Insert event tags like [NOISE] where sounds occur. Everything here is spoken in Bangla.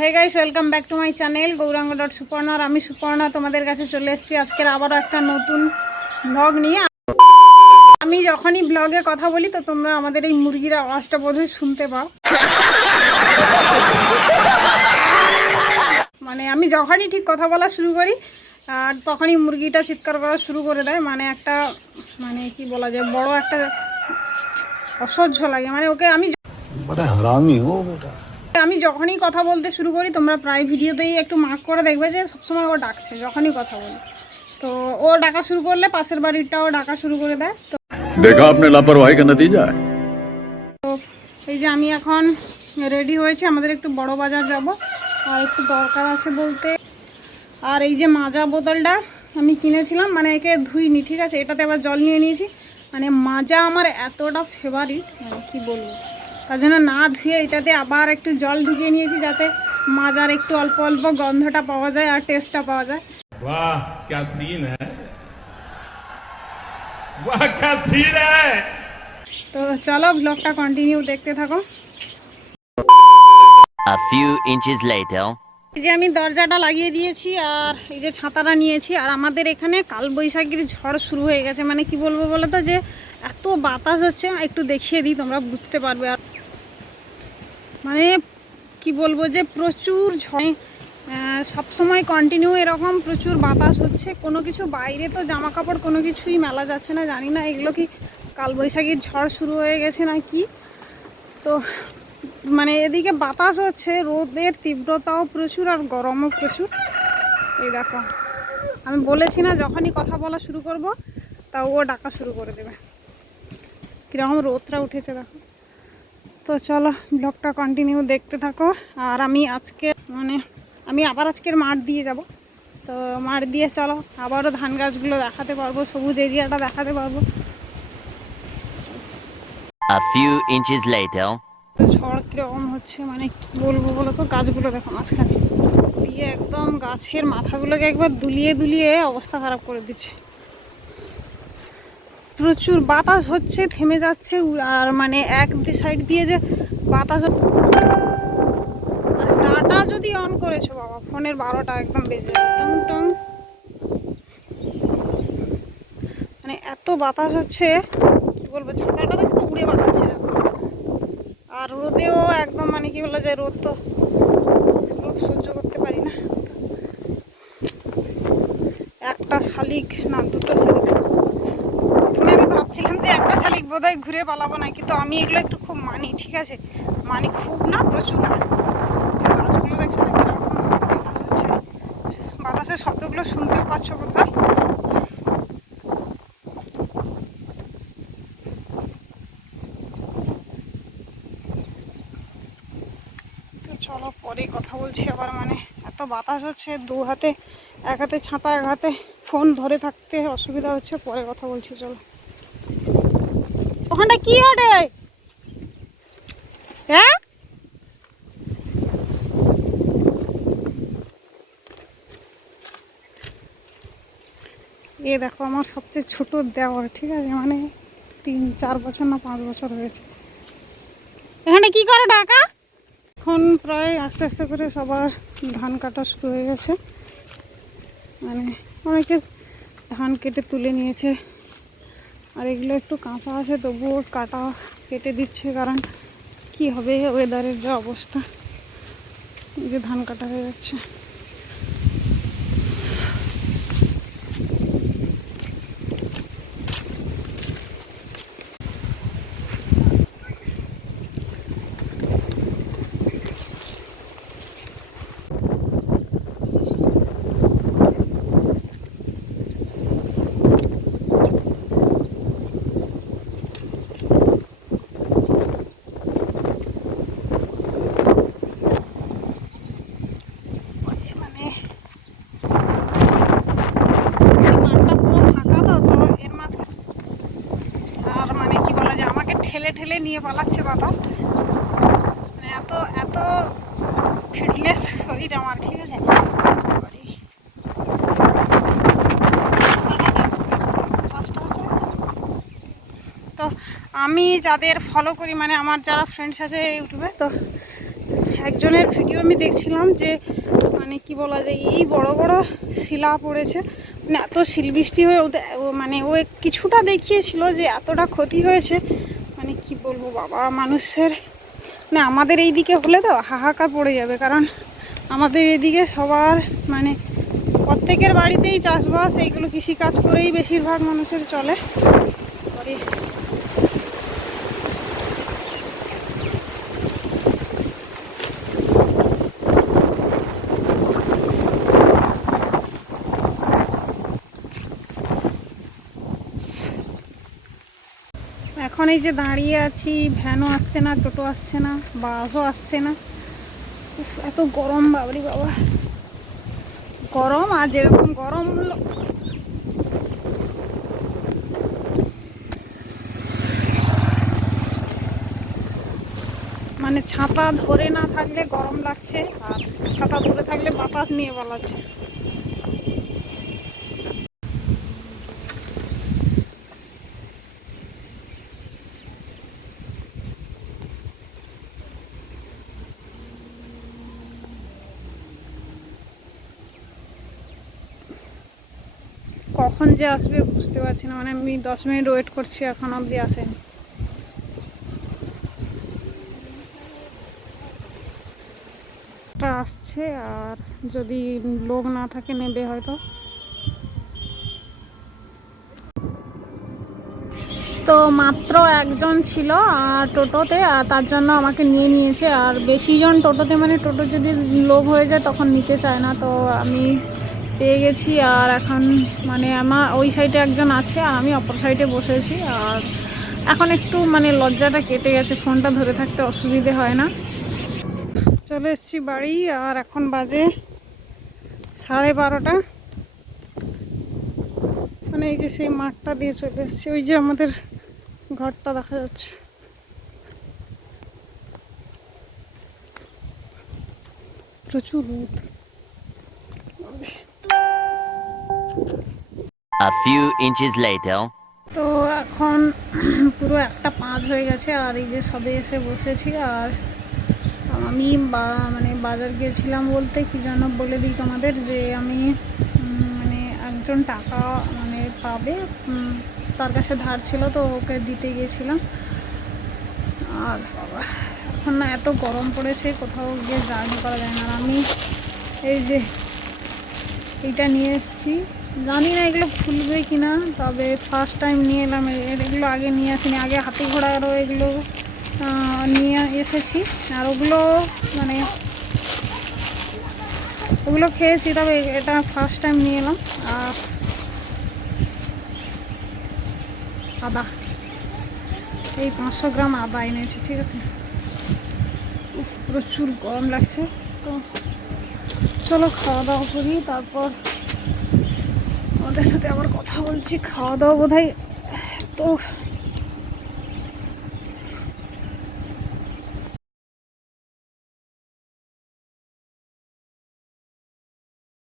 Hey guys welcome back to my channel Gouranga dot Suparna আর আমি সুপর্ণা তোমাদের কাছে চলে এসেছি আজকের আবারও একটা নতুন ব্লগ নিয়ে। আমি যখনই ব্লগে কথা বলি, তো তোমরা আমাদের এই মুরগির আওয়াজটা বোধহয় শুনতে পাও। মানে আমি যখনই ঠিক কথা বলা শুরু করি, আর তখনই মুরগিটা চিৎকার করা শুরু করে দেয় মানে একটা মানে কি বলা যায়, বড় একটা অসহ্য লাগে। মানে ওকে আমি হারামি ও বেটা আমি যখনই কথা বলতে শুরু করি তোমরা প্রায় ভিডিওতেই একটু মার্ক করে দেখবে যে সবসময় ও ডাকছে যখনই কথা বলি। তো ও ডাকা শুরু করলে পাশের বাড়িটাও ডাকা শুরু করে দেয়। তো তো এই যে আমি এখন রেডি হয়েছে আমাদের একটু বড় বাজার যাব আর একটু দরকার আছে বলতে। আর এই যে মাজা বোতলটা আমি কিনেছিলাম মানে একে ধুইনি ঠিক আছে? এটাতে আবার জল নিয়ে নিয়েছি। মানে মাজা আমার এতটা ফেভারিট মানে কী বলব? তার জন্য না ধুয়ে এটাতে আবার একটু জল ঢুকিয়ে নিয়েছি যাতে মাজার একটু অল্প অল্প গন্ধটা পাওয়া যায় আর টেস্টটা পাওয়া যায় वाह क्या सीन है वाह क्या सीन है তো চলো ব্লগটা কন্টিনিউ দেখতে থাকো A few inches later. এই যে আমি দরজাটা লাগিয়ে দিয়েছি আর এই যে ছাতাটা নিয়েছি আর আমাদের এখানে কালবৈশাখীর ঝড় শুরু হয়ে গেছে মানে কি বলবো বলো তো যে এত বাতাস হচ্ছে একটু দেখিয়ে দিই তোমরা বুঝতে পারবে আর মানে কি বলব যে প্রচুর ঝড় সব সময় কন্টিনিউ এরকম প্রচুর বাতাস হচ্ছে। কোনো কিছু বাইরে তো জামা কাপড় কোনো কিছুই মেলা যাচ্ছে না, জানি না এগুলো কি কালবৈশাখীর ঝড় শুরু হয়ে গেছে না কি। তো মানে এদিকে বাতাস হচ্ছে, রোদের তীব্রতাও প্রচুর আর গরমও প্রচুর। এই দেখো, আমি বলেছি না যখনই কথা বলা শুরু করব, তা ও ডাকা শুরু করে দেবে। কীরকম রোদটা উঠেছে দেখো। তো চলো ব্লগটা কন্টিনিউ দেখতে থাকো। আর আমি আজকে মানে আমি আবার আজকের মাঠ দিয়ে যাব। তো মাঠ দিয়ে চলো আবারও ধান গাছগুলো দেখাতে পারব সবুজ এরিয়াটা দেখাতে পারব। A few inches later. তো ঝড় কীরকম হচ্ছে মানে কি বলব বলো তো? গাছগুলো দেখো মাঝখানে। দিয়ে একদম গাছের মাথাগুলোকে একবার দুলিয়ে দুলিয়ে অবস্থা খারাপ করে দিচ্ছে। প্রচুর বাতাস হচ্ছে, থেমে যাচ্ছে আর মানে এক সাইড দিয়ে যে বাতাস ডাটা যদি অন করেছ বাবা, ফোনের বারোটা একদম বেজে টং টং। মানে এত বাতাস হচ্ছে, কি বলব, ছাতাটা দেখছ তো উড়ে বানাচ্ছে আর রোদেও একদম মানে কি বলা যায় রোদ তো, রোদ সহ্য করতে পারি না। একটা শালিক, না, দুটো শালিক একটা বোধহয় ঘুরে পালাবো না, কিন্তু আমি এগুলো একটু খুব মানি, ঠিক আছে? মানি খুব না, প্রচুর না, বাতাসের শব্দগুলো শুনতেও পাচ্ছ বোধহয়? চলো, পরে কথা বলছি আবার মানে। এত বাতাস হচ্ছে, দু হাতে, এক হাতে ছাতা, এক হাতে ফোন ধরে থাকতে অসুবিধা হচ্ছে, পরে কথা বলছি, চলো। ওখানটা কি ওঠে হ্যাঁ? এ দেখো আমার সবচেয়ে ছোট দেওয়ার ঠিক আছে? মানে তিন, চার বছর না পাঁচ বছর হয়েছে। এখানে কি করো টাকা এখন প্রায় আস্তে আস্তে করে সবার ধান কাটা শুরু হয়ে গেছে। মানে অনেকে ধান কেটে তুলে নিয়েছে। আর এগুলো একটু কাঁচা আছে, তবুও কাটা কেটে দিচ্ছে কারণ কি হবে ওয়েদারের যা অবস্থা। যে ধান কাটা হয়ে যাচ্ছে মানে এই মাঠটা পুরো ফাঁকা তো তো এর মাঝখানে আর মানে কি বলা যায় আমাকে ঠেলে ঠেলে নিয়ে পালাচ্ছে বাতাস মানে এত এত ফিটনেস শরীর আমার ঠিক আছে। তো আমি যাদের ফলো করি মানে আমার যারা ফ্রেন্ডস আছে ইউটিউবে তো একজনের ভিডিও আমি দেখছিলাম যে মানে কি বলা যায়, এই বড় বড় শিলা পড়েছে। মানে এত শিলবৃষ্টি হয়ে ওদের মানে ও কিছুটা দেখিয়েছিল যে এতটা ক্ষতি হয়েছে। বাবা, মানুষের মানে আমাদের এই দিকে হলে তো হাহাকার পড়ে যাবে, কারণ আমাদের এদিকে সবার মানে প্রত্যেকের বাড়িতেই চাষবাস, এইগুলো কৃষিকাজ করেই বেশিরভাগ মানুষের চলে। এখন এই যে দাঁড়িয়ে আছি, ভ্যানও আসছে না, টোটো আসছে না, বাসও আসছে না। এত গরম, বাবরি বাবা। গরম আর যেরকম গরম মানে ছাতা ধরে না থাকলে গরম লাগছে, আর ছাতা ধরে থাকলে বাতাস নিয়ে বলাচ্ছে কখন যে আসবে বুঝতে পারছি না। মানে আমি দশ মিনিট ওয়েট করছি, এখন অবধি আসেনি। আসছে, আর যদি লোক না থাকে নেবে হয়তো। তো মাত্র একজন ছিল আর টোটোতে, আর তার জন্য আমাকে নিয়ে নিয়েছে। আর বেশি জন টোটোতে মানে টোটো যদি লোক হয়ে যায় তখন নিতে চায় না। তো আমি পেয়ে গেছি আর এখন মানে আমার ওই সাইডে একজন আছে আর আমি অপর সাইডে বসেছি আর এখন একটু মানে লজ্জাটা কেটে গেছে, ফোনটা ধরে থাকতে অসুবিধে হয় না। চলে এসেছি বাড়ি আর এখন বাজে সাড়ে বারোটা। মানে এই যে সেই মাঠটা দিয়ে চলে এসেছি, ওই যে আমাদের ঘরটা দেখা যাচ্ছে। প্রচুর রোদ। A few inches later. তো এখন [CLEARS THROAT] পুরো একটা পাঁচ হয়ে গেছে, আর এই যে সবে এসে বসেছি, আর আমি বা মানে বাজার গিয়েছিলাম বলতে কি যেন বলে দিই তোমাদের যে আমি মানে একজন টাকা মানে পাবে তার কাছে ধার ছিল তো ওকে দিতে গিয়েছিলাম আর এখন না এত গরম পড়েছে, কোথাও গিয়ে জার্নি করা যায় না আর আমি এই যে এইটা নিয়ে এসেছি জানি না এগুলো খুলবে কি না তবে ফার্স্ট টাইম নিয়ে এলাম। এগুলো আগে নিয়ে আসিনি, আগে হাতি ঘোড়ারও এগুলো নিয়ে এসেছি। আর ওগুলো মানে ওগুলো খেয়েছি, তবে এটা ফার্স্ট টাইম নিয়ে এলাম। আর আদা, এই পাঁচশো গ্রাম আদা এনেছি, ঠিক আছে? প্রচুর গরম লাগছে। তো চলো খাওয়া দাওয়া করি, তারপর আমাদের সাথে আবার কথা বলছি খাওয়া দাওয়া বোধ হয় তো